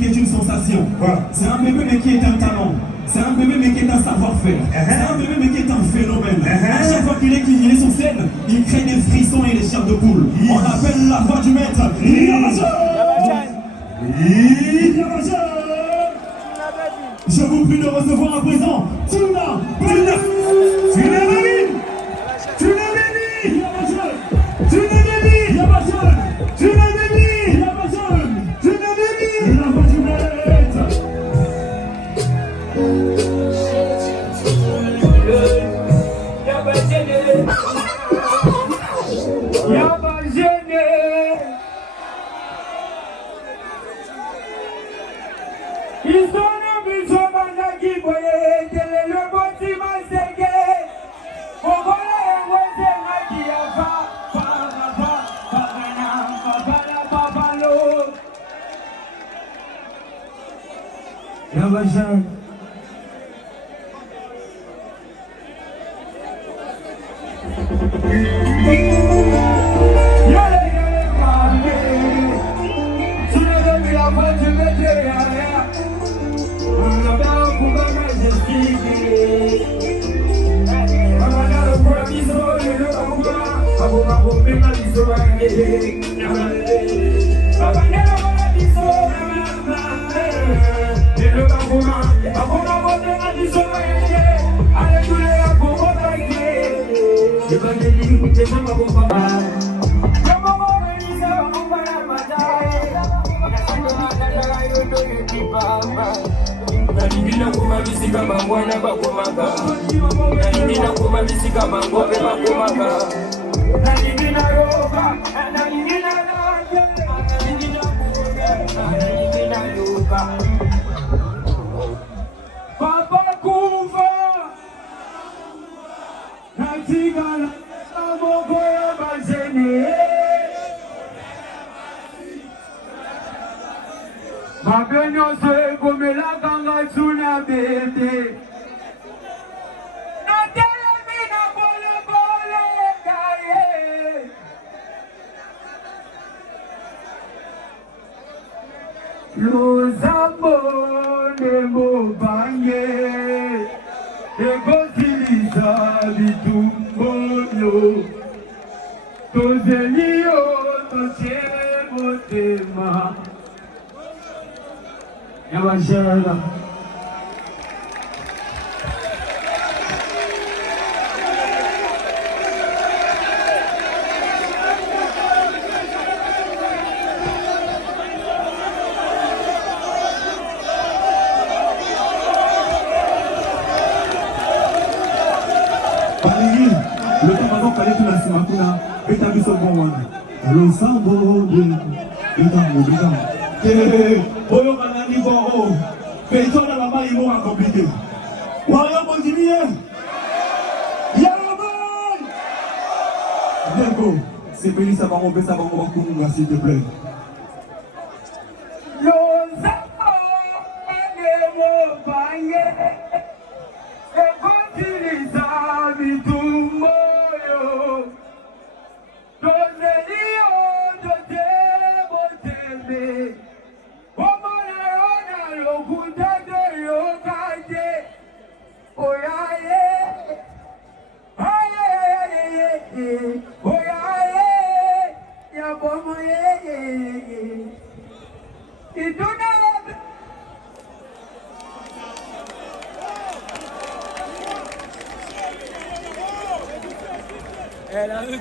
qui est une sensation. Voilà. C'est un bébé mais qui est un talent. C'est un bébé mais qui est un savoir-faire. C'est un bébé mais qui est un phénomène. À chaque fois qu'il est sur scène, il crée des frissons et des chairs de poule. On appelle la voix du maître. Je vous prie de recevoir à présent Tuna. Le temps avant fallait tout la simakuna, établi ce bon one. Le sambo de Tam. Oyo kanani boro, peito na lama imo a compliqué. Wario Bondimie, Yaman. D'accord, c'est Pélis Savaro, s'il te plaît. Elle a eu